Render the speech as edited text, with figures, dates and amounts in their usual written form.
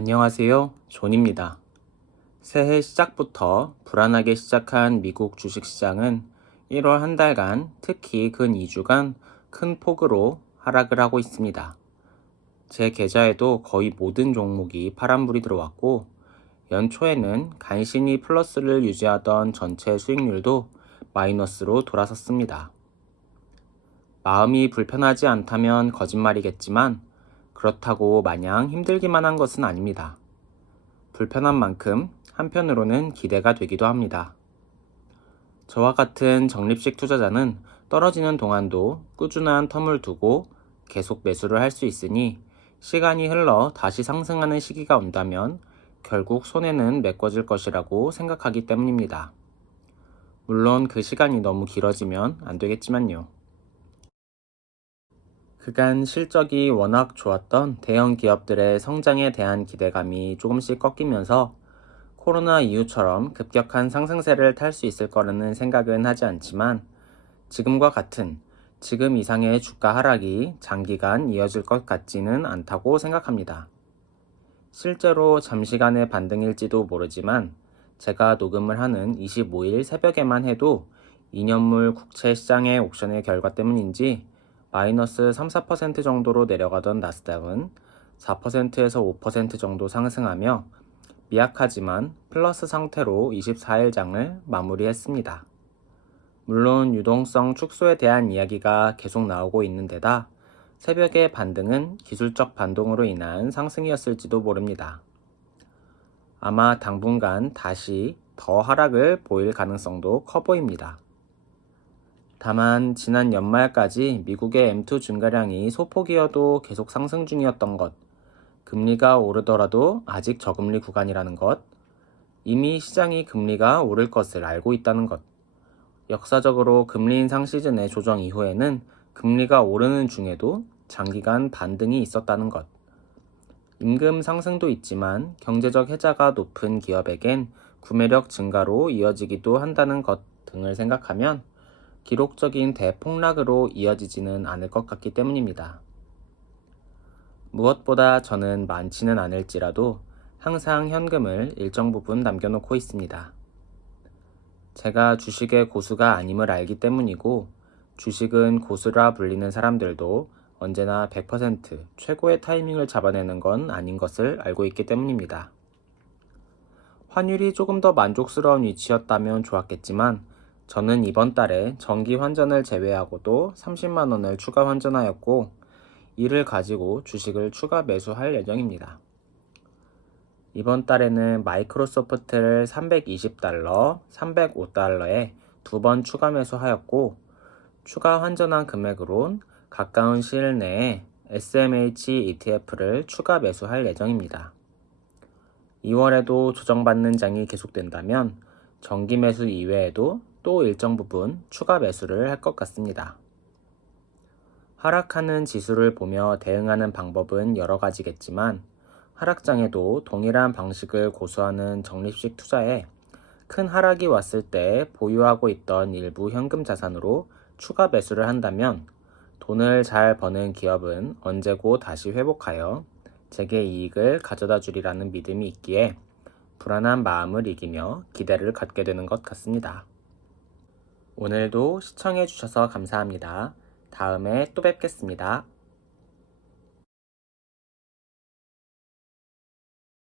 안녕하세요. 존입니다. 새해 시작부터 불안하게 시작한 미국 주식시장은 1월 한 달간 특히 근 2주간 큰 폭으로 하락을 하고 있습니다. 제 계좌에도 거의 모든 종목이 파란불이 들어왔고 연초에는 간신히 플러스를 유지하던 전체 수익률도 마이너스로 돌아섰습니다. 마음이 불편하지 않다면 거짓말이겠지만 그렇다고 마냥 힘들기만 한 것은 아닙니다. 불편한 만큼 한편으로는 기대가 되기도 합니다. 저와 같은 적립식 투자자는 떨어지는 동안도 꾸준한 텀을 두고 계속 매수를 할 수 있으니 시간이 흘러 다시 상승하는 시기가 온다면 결국 손해는 메꿔질 것이라고 생각하기 때문입니다. 물론 그 시간이 너무 길어지면 안 되겠지만요. 그간 실적이 워낙 좋았던 대형 기업들의 성장에 대한 기대감이 조금씩 꺾이면서 코로나 이후처럼 급격한 상승세를 탈 수 있을 거라는 생각은 하지 않지만 지금과 같은 지금 이상의 주가 하락이 장기간 이어질 것 같지는 않다고 생각합니다. 실제로 잠시간의 반등일지도 모르지만 제가 녹음을 하는 25일 새벽에만 해도 2년물 국채 시장의 옥션의 결과 때문인지 마이너스 3, 4% 정도로 내려가던 나스닥은 4%에서 5% 정도 상승하며 미약하지만 플러스 상태로 24일장을 마무리했습니다. 물론 유동성 축소에 대한 이야기가 계속 나오고 있는 데다 새벽의 반등은 기술적 반동으로 인한 상승이었을지도 모릅니다. 아마 당분간 다시 더 하락을 보일 가능성도 커 보입니다. 다만 지난 연말까지 미국의 M2 증가량이 소폭이어도 계속 상승 중이었던 것, 금리가 오르더라도 아직 저금리 구간이라는 것, 이미 시장이 금리가 오를 것을 알고 있다는 것, 역사적으로 금리 인상 시즌의 조정 이후에는 금리가 오르는 중에도 장기간 반등이 있었다는 것, 임금 상승도 있지만 경제적 혜자가 높은 기업에겐 구매력 증가로 이어지기도 한다는 것 등을 생각하면 기록적인 대폭락으로 이어지지는 않을 것 같기 때문입니다. 무엇보다 저는 많지는 않을지라도 항상 현금을 일정 부분 남겨놓고 있습니다. 제가 주식의 고수가 아님을 알기 때문이고 주식은 고수라 불리는 사람들도 언제나 100% 최고의 타이밍을 잡아내는 건 아닌 것을 알고 있기 때문입니다. 환율이 조금 더 만족스러운 위치였다면 좋았겠지만 저는 이번 달에 정기 환전을 제외하고도 30만 원을 추가 환전하였고 이를 가지고 주식을 추가 매수할 예정입니다. 이번 달에는 마이크로소프트를 320달러, 305달러에 2번 추가 매수하였고 추가 환전한 금액으론 가까운 시일 내에 SMH ETF를 추가 매수할 예정입니다. 2월에도 조정받는 장이 계속된다면 정기 매수 이외에도 또 일정 부분 추가 매수를 할 것 같습니다. 하락하는 지수를 보며 대응하는 방법은 여러 가지겠지만 하락장에도 동일한 방식을 고수하는 적립식 투자에 큰 하락이 왔을 때 보유하고 있던 일부 현금 자산으로 추가 매수를 한다면 돈을 잘 버는 기업은 언제고 다시 회복하여 제게 이익을 가져다 주리라는 믿음이 있기에 불안한 마음을 이기며 기대를 갖게 되는 것 같습니다. 오늘도 시청해 주셔서 감사합니다. 다음에 또 뵙겠습니다.